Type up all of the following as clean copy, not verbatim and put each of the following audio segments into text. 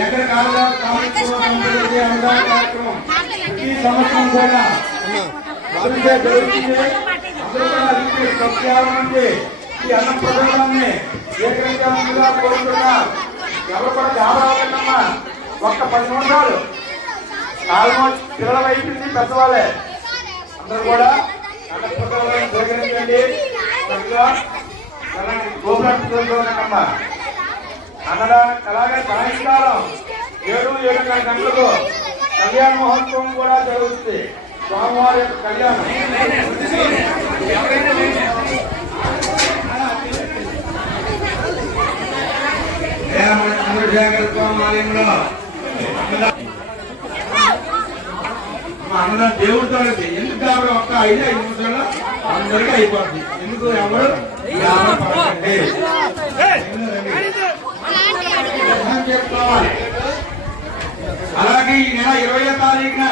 ఎక్కడ కార్యక్రమం ఈ సంవత్సరం కూడా జరుగుతుంది. ఈ అన్న ప్రజాన్ని ఏకైకంగా కోరుతున్నా. ఎవరు కూడా జాగ్రత్తమ్మా. ఒక్క 10 నిమిషాలు ఆల్మోస్ట్ పిల్లల వైపు నుంచి పెద్దవాళ్ళే అందరూ కూడా అన్న ప్రజలను సేకరించండి. గోపురమ్మా అన్నదానం. అలాగే సాయంకాలం 7-7:30 గంటలకు కళ్యాణ మహోత్సవం కూడా జరుగుతుంది. స్వామివారి యొక్క కళ్యాణం చంద్రశేఖర స్వామి ఆలయంలో అన్నదానం దేవుడితో ఎందుకు కాబట్టి ఒక్క 5 నిమిషాలు అందరికీ అయిపోతుంది. ఎందుకు ఎవరు చెప్పుకోవాలి. అలాగే ఈ నెల 20వ తారీఖున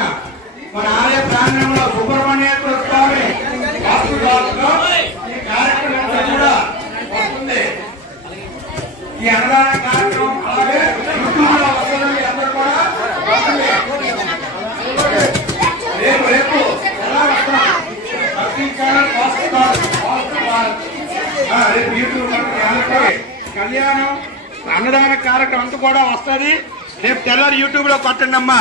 మన ఆలయ ప్రాంగణంలో సుబ్రహ్మణ్యేశ్వర స్వామి ఈ కార్యక్రమం కూడా వస్తుంది. ఈ అన్నదాన కార్యక్రమం అలాగే అందరూ కూడా రేపు ఎలా వస్తాం రేపు యూట్యూబ్ కళ్యాణం అన్నదాన కార్యక్రమం అంతా కూడా వస్తుంది. రేపు తెల్లారి యూట్యూబ్ లో కొట్టండి అమ్మా.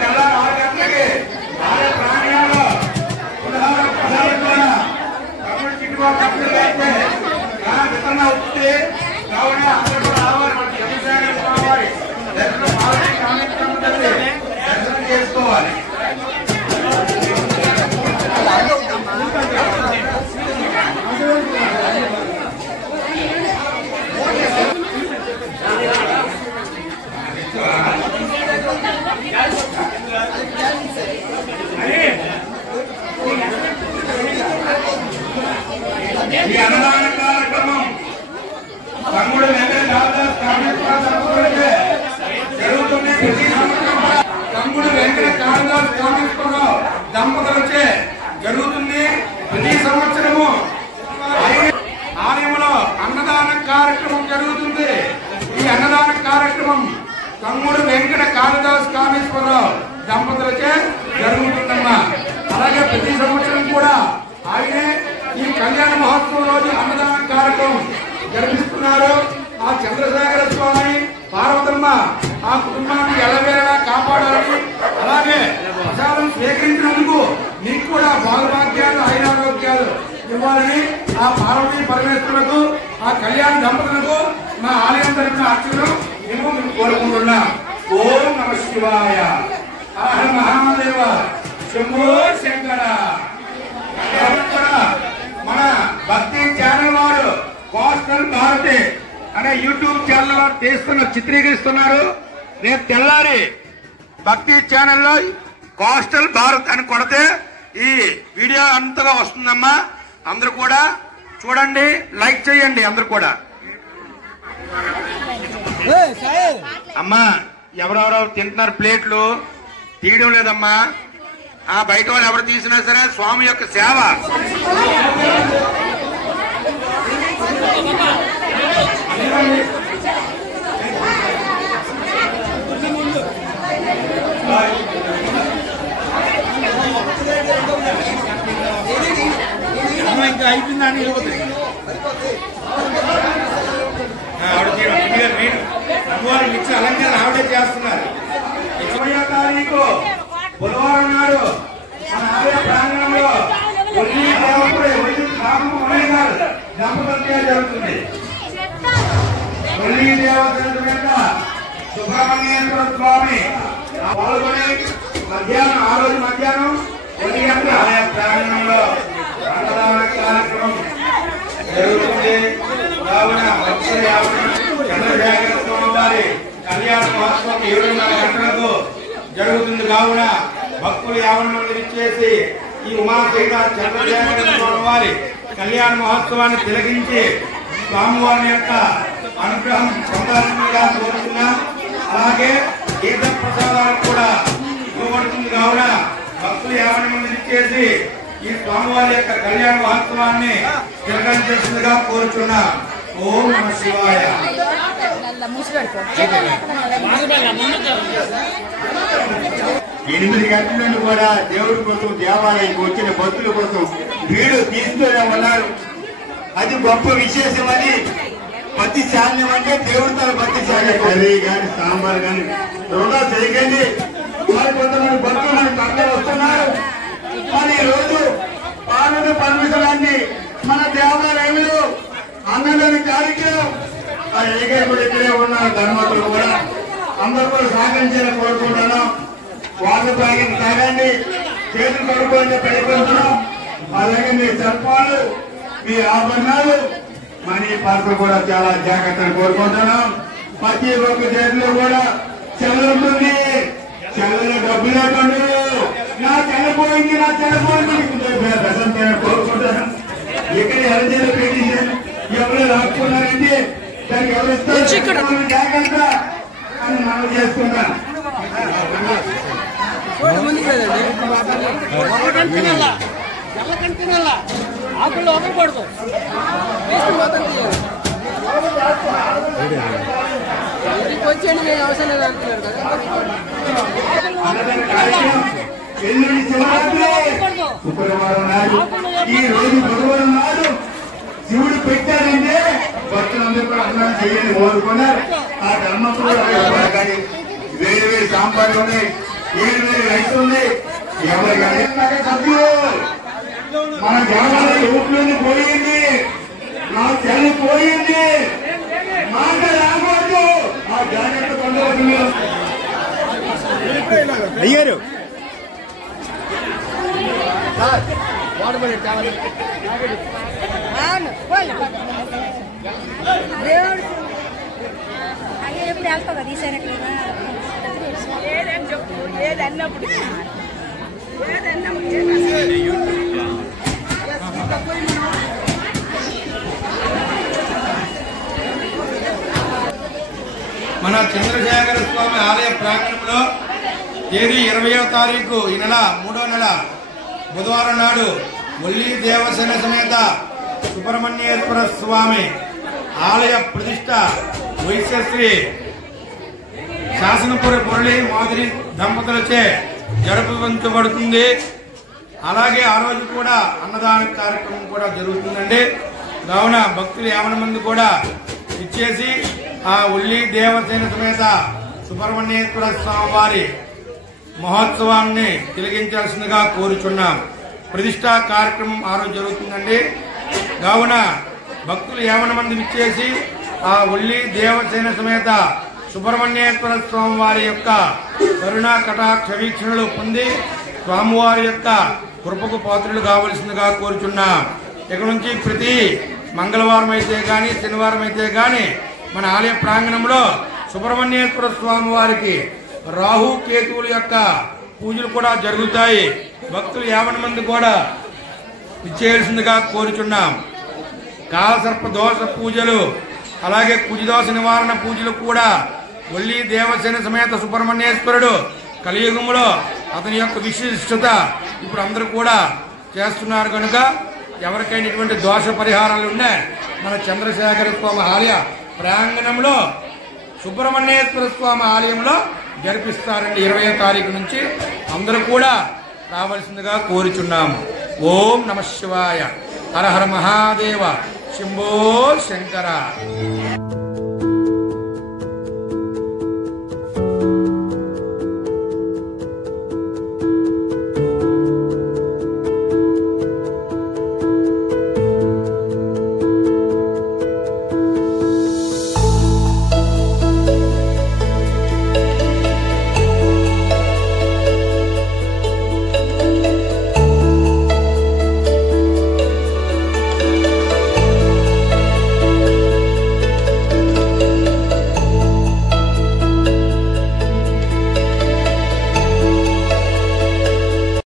తెల్లారి 6 గంటలకి ఆలయ ప్రాంగణంలో వితరణ అవుతుంది. కావున అందరూ రావాలి. మనకి చంద్రశేఖర స్వామి వారి దర్శనం చేసుకోవాలి. ఈ అన్నదాన కార్యక్రమం తమ్ముడు జరుగుతుంది. తమ్ముడు వెంకట కాళిదాస్ కామేశ్వరరావు దంపతులచే జరుగుతుంది. ప్రతి సంవత్సరము ఆలయంలో అన్నదాన కార్యక్రమం జరుగుతుంది. ఈ అన్నదాన కార్యక్రమం తమ్ముడు వెంకట కాళిదాస్ కామేశ్వరరావు దంపతులచే జరుగుతుందమ్మా. అలాగే ప్రతి సంవత్సరం కూడా ఆయనే ఈ కళ్యాణ మహోత్సవం రోజు అన్నదాన కార్యక్రమం జరిపిస్తున్నారు. ఆ చంద్రశేఖర స్వామి పార్వతమ్మ ఆ కుటుంబాన్ని ఎలవేళలా కాపాడాలని, అలాగే ప్రసాదం స్వీకరించినందుకు మీకు కూడా భాగభాగ్యాలు ఆయురారోగ్యాలు ఇవ్వాలని ఆ పార్వతీ పరమేశ్వరులకు ఆ కళ్యాణ దంపతులకు మా ఆలయం తరఫున అర్చకులు మేము కోరుకుంటున్నాం. ఓం నమ శివాయ. హర మహాదేవ శంభో శంకర. మన భక్తి ఛానల్ వారు కోస్టల్ భారతి అనే యూట్యూబ్ ఛానల్ వారు చిత్రీకరిస్తున్నారు. రేపు తెల్లారి భక్తి ఛానల్లో కోస్టల్ భారత్ అని కొడితే ఈ వీడియో అంతగా వస్తుందమ్మా. అందరూ కూడా చూడండి, లైక్ చేయండి. అందరూ కూడా అమ్మా ఎవరెవరో తింటున్నారు, ప్లేట్లు తీయడం లేదమ్మా. ఆ బయట వాళ్ళు ఎవరు తీసినా సరే స్వామి యొక్క సేవ. ఇంకా అయిపోయిందని అమ్మవారు మిక్స్ అలంకారం ఆవిడే చేస్తున్నారు. 20వ తారీఖు బుధవారం నాడు మన ఆలయ ప్రాంగణంలో దంపతులతో జరుగుతుంది. సుబ్రహ్మణ్యేశ్వర స్వామి పాల్గొని మధ్యాహ్నం ఆ రోజు మధ్యాహ్నం 1 గంటల ఆలయ ప్రాంగణంలో అన్నదాన కార్యక్రమం జరుగుతుంది. కావున చంద్రశేఖర స్వామి వారి కళ్యాణ మహోత్సవం 7:30 గంటలకు జరుగుతుంది. కావున భక్తులు 50 మంది ఇచ్చేసి ఈ ఉమాశేఖర చంద్రశేఖర స్వామి వారి కళ్యాణ మహోత్సవాన్ని తిలకించి స్వామివారి యొక్క అనుగ్రహం పొందాల్సిందిగా కోరుతున్నాం. అలాగే తీర్థ ప్రసాదాలు కూడా ఇవ్వబడుతుంది. కావున భక్తులు 50 మంది ఇచ్చేసి ఈ స్వామివారి యొక్క కళ్యాణ మహోత్సవాన్ని తిలకం చేస్తుందిగా కోరుచున్నా. ఓం నమః శివాయ. 8 గంటల నుండి కూడా దేవుడి కోసం దేవాలయానికి వచ్చిన భక్తుల కోసం వీడు తీస్తూనే ఉన్నారు. అది గొప్ప విశేషం. అది భక్తి శాల్యం అంటే దేవుడు తన భక్తి శాల్యం. కర్రీ కానీ సాంబార్ కానీ వృధా చేయకండి. మరి కొంతమంది భక్తులు మనకు అర్థం వస్తున్నారు. మరి ఈ రోజు పాలన పరమేశ్వరాన్ని మన దేవాలయంలో అన్నదాన కార్యక్రమం ఆ ఏకైకుడు ఇక్కడే ఉన్నారు. ధర్మతులు కూడా అందరూ కూడా సహకరించాలని కోరుకుంటున్నాం. వాటర్ తాగిన తాగండి, చేతులు కడుక్కోండి పెట్టుకుంటున్నాం. అలాగే మీ సర్పాలు, మీ ఆభరణాలు, మనీ పాత్ర కూడా చాలా జాగ్రత్తలు కోరుకుంటున్నాం. ప్రతి ఒక్క చేతిలో కూడా చెల్ల ఉంటుంది. చెల్లలో డబ్బు లేకుండా నా చెల్లపోయింది, నా చెల్లపోయింది కోరుకుంటున్నాం. ఇక్కడ ఎర్రజీలు పెటిషన్ ఎవరు రాసుకున్నారంటే దానికి ఎవరు ఇస్తారు జాగ్రత్త అని మనం చేసుకుంటాం. ఆకుల్లో ఒకపడదు వచ్చేయండి. మేము అవసరం లేదు అంటున్నారు కదా. ఎల్లుండి శివరాత్రి శుక్రవారం నాడు, ఈ రోజు గురువారం నాడు శివుడు పెట్టారంటే భక్తులందరూ కూడా అన్నం చేయాలని కోరుకున్నారు. ఆ ధర్మంలో కానీ వేరు వేరు సాంబార్లు ఉన్నాయి, వేరు వేరు రైస్ ఉంది. ఎవరు కానీ సభ్యులు మన దేవాలయ ఊపిలోని పోయింది, నా చెల్లి పోయింది, మాట రాకూడదు. ఆ జాగ్రత్త పొందవద్దు. అయ్యారు ఎప్పుడు వెళ్తావు కదా ఈసారి ఏదని చెప్పు. ఏదన్నప్పుడు మన చంద్రశేఖర స్వామి ఆలయ ప్రాంగణంలో తేదీ 20వ తారీఖు ఈ నెల 3వ నెల బుధవారం నాడు ఒల్లి దేవసేన సమేత సుబ్రహ్మణ్యేశ్వర స్వామి ఆలయ ప్రతిష్ట వైశ్యశ్రీ శాసనపురి మురళి మాదిరి దంపతులచే జరుపుబడుతుంది. అలాగే ఆ రోజు కూడా అన్నదాన కార్యక్రమం కూడా జరుగుతుందండి. కావున భక్తులు 50 మంది కూడా ఇచ్చేసి ఆ ఉల్లి దేవసేన సమేత సుబ్రహ్మణ్యేశ్వర స్వామి వారి మహోత్సవాన్ని తిలకించాల్సిందిగా కోరుచున్నాం. ప్రతిష్టా కార్యక్రమం ఆ రోజు జరుగుతుందండి. కావున భక్తులు 50 మంది ఇచ్చేసి ఆ ఉల్లి దేవసేన సమేత సుబ్రహ్మణ్యేశ్వర స్వామి వారి యొక్క కరుణా కటాక్ష వీక్షణలు పొంది స్వామివారి యొక్క కృపకు పాత్రలు కావలసిందిగా కోరుచున్నాం. ఇక నుంచి ప్రతి మంగళవారం అయితే గాని శనివారం అయితే గాని మన ఆలయ ప్రాంగణంలో సుబ్రహ్మణ్యేశ్వర స్వామి వారికి రాహు కేతువుల యొక్క పూజలు కూడా జరుగుతాయి. భక్తులు 50 మంది కూడా ఇచ్చేయాల్సిందిగా కోరుచున్నాం. కాలసర్ప దోష పూజలు అలాగే కుజిదోష నివారణ పూజలు కూడా ఒల్లి దేవసేన సమేత సుబ్రహ్మణ్యేశ్వరుడు కలియుగంలో అతని యొక్క విశిష్టత ఇప్పుడు అందరూ కూడా చేస్తున్నారు. కనుక ఎవరికైనా ఇటువంటి దోష పరిహారాలు ఉన్నాయి మన చంద్రశేఖర స్వామి ఆలయ ప్రాంగణంలో సుబ్రహ్మణ్యేశ్వర స్వామి ఆలయంలో జరిపిస్తారండి. 20వ తారీఖు నుంచి అందరూ కూడా రావాల్సిందిగా కోరుచున్నాము. ఓం నమః శివాయ. హర హర మహాదేవ. శంభో శంకర.